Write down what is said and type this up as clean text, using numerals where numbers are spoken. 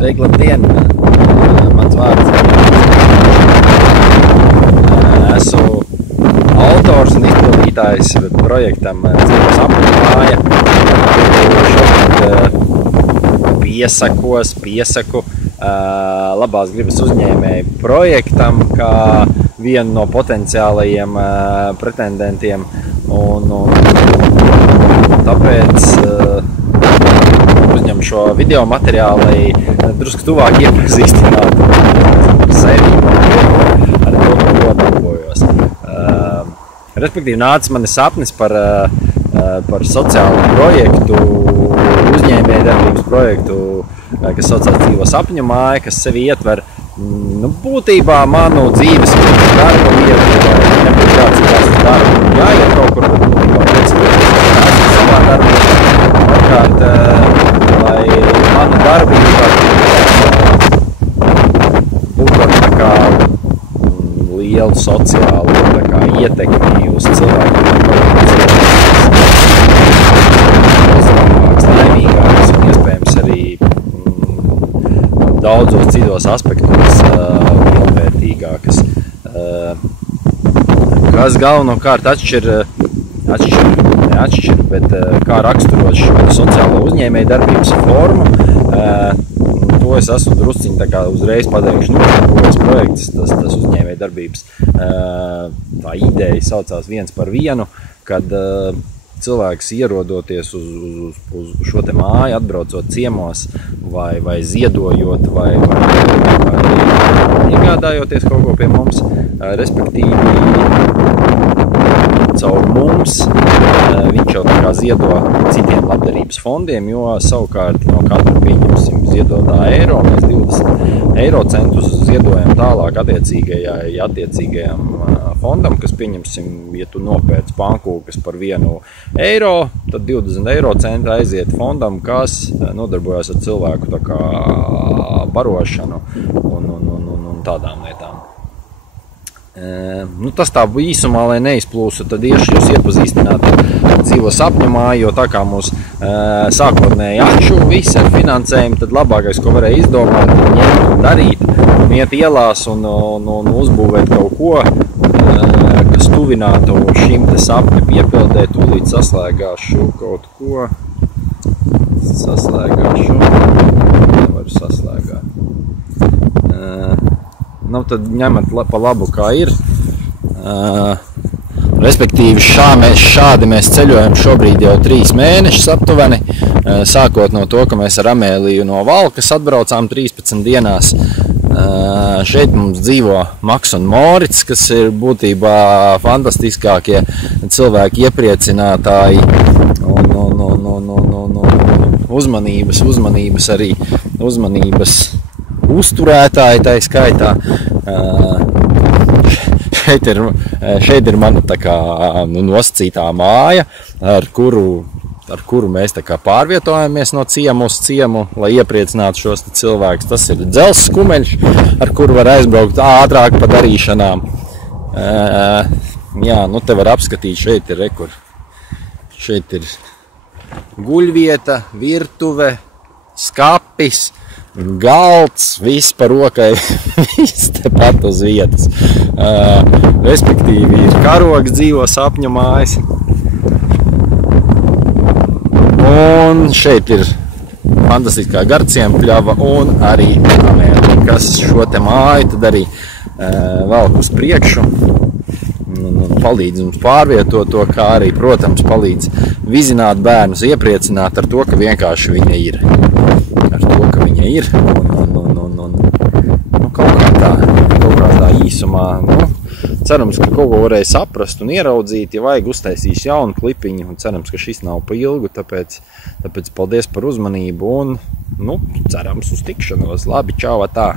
Sveiki, labdien! Mans vārds ir esmu autors un izpildītājs projektam Dzīvo sapņu māja. Šobrīd piesaku labās gribas uzņēmēju projektam, kā vienu no potenciālajiem pretendentiem. Un tāpēc uzņem šo video materiālu, lai drusku tuvāk iepazīstinātu par sevi, ar to, ko nodarbojos. Respektīvi nāca mani sapnis par sociālu projektu, uzņēmējdarbības projektu, kas saucās Dzīvo sapņu māja, kas sevi ietver būtībā manu dzīves darba vietu, vai nebūtu jācīkās uz darbu, jāiet kaut kur, bet būtībā pēc savā darbā. Pirmkārt, lai mana darbība būtu tā kā lielu sociālu tā kā ietekmi uz cilvēkiem, laimīgāks un iespējams arī daudzos citos aspektos pilnvērtīgākas, kas galvenokārt neatšķir, bet kā raksturot šo sociālo uzņēmēju darbības formu, to es esmu drusciņi tā kā uzreiz pateikšu nošķirkojas projekts, tas uzņēmēju darbības, tā ideja saucās viens par vienu, kad cilvēks ierodoties uz šo te māju, atbraucot ciemos vai ziedojot vai iegādājoties kaut ko pie mums, respektīvi caur mums viņš jau tā kā ziedo citiem labdarības fondiem, jo savukārt no katra pieņemsim ziedotā eiro, mēs 20 eiro centus ziedojam tālāk attiecīgajam fondam, kas pieņemsim, ja tu nopērc pankūkas par 1 eiro, tad 20 eiro centi aiziet fondam, kas nodarbojas ar cilvēku tā kā barošanu un tādām lietām. Tas tā īsumā, lai neizplūstu, tad iešu jūs iepazīstināt ar Dzīvo sapņu māju, jo tā kā mūs sākotnēji atšuva visi ar finansējumu, tad labākais, ko varēja izdomāt, ir ņemt un darīt, un iet ielās un uzbūvēt kaut ko, kas tuvinātu šim te sapņu piepildē. Tūlīt saslēgāšu kaut ko, nevaru saslēgāt. Tad ņemat pa labu, kā ir. Respektīvi, šādi mēs ceļojam šobrīd jau 3 mēnešus aptuveni, sākot no to, ka mēs ar Amēliju no Valkas atbraucām 13 dienās. Šeit mums dzīvo Maks un Morits, kas ir būtībā fantastiskākie cilvēki, iepriecinātāji un uzmanības uzturētāji tai skaitā. Šeit ir mana tā kā nosacītā māja, ar kuru mēs tā kā pārvietojamies no ciemu uz ciemu, lai iepriecinātu šos cilvēkus. Tas ir dzelzs kumeļš, ar kuru var aizbraukt ātrāk pa darīšanām. Te var apskatīt, šeit ir guļvieta, virtuve, skapis, galds, viss par rokai, viss tepat uz vietas. Respektīvi ir karogs Dzīvo sapņu mājas. Un šeit ir fantastiskā garciempļava un arī Amēlija, kas šo te māju tad arī velk uz priekšu un palīdz mums pārvietot to, kā arī, protams, palīdz vizināt bērnus, iepriecināt ar to, ka vienkārši viņa ir. Kaut kā tā īsumā, cerams, ka kaut ko varēja saprast un ieraudzīt, ja vajag uztaisīs jaunu klipiņu, un cerams, ka šis nav pa ilgu, tāpēc paldies par uzmanību un, cerams uz tikšanos. Labi, čau, tā!